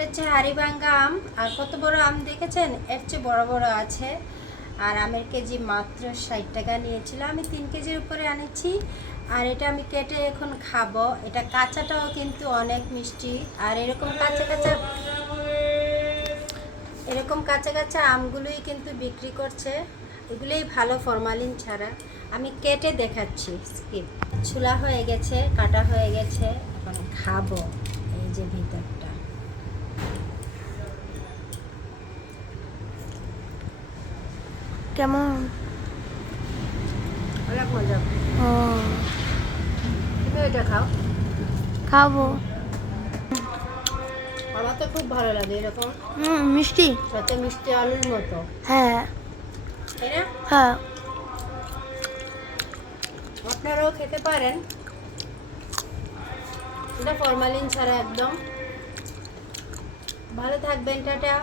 এটা হচ্ছে হাড়িভাঙ্গা আম। আর কত বড় আম দেখেছেন? এর চেয়ে বড় বড় আছে। আর আমের কেজি মাত্র 60 টাকা নিয়েছিল। আমি 3 কেজির উপরে আনেছি। আর এটা আমি কেটে এখন খাবো। এটা কাঁচাটাও কিন্তু অনেক মিষ্টি। আর এরকম কাঁচা কাঁচা আমগুলোই কিন্তু বিক্রি করছে। এগুলোই ভালো, ফরমালিন ছাড়া। আমি কেটে দেখাচ্ছি। স্কিপ। ছুলা হয়ে গেছে, কাটা হয়ে গেছে, এখন খাবো। এই যে ভিতরটা কেমন? অনেক মজা। ও, তুমি এটা খাও। খাবো। আমার তো খুব ভালো লাগে এরকম মিষ্টি। সাথে মিষ্টি আলুর মতো, হ্যাঁ তাই না? হ্যাঁ। আপনারাও খেতে পারেন। এটা ফরমালিন ছাড়া একদম। ভালো থাকবেন, টাটা।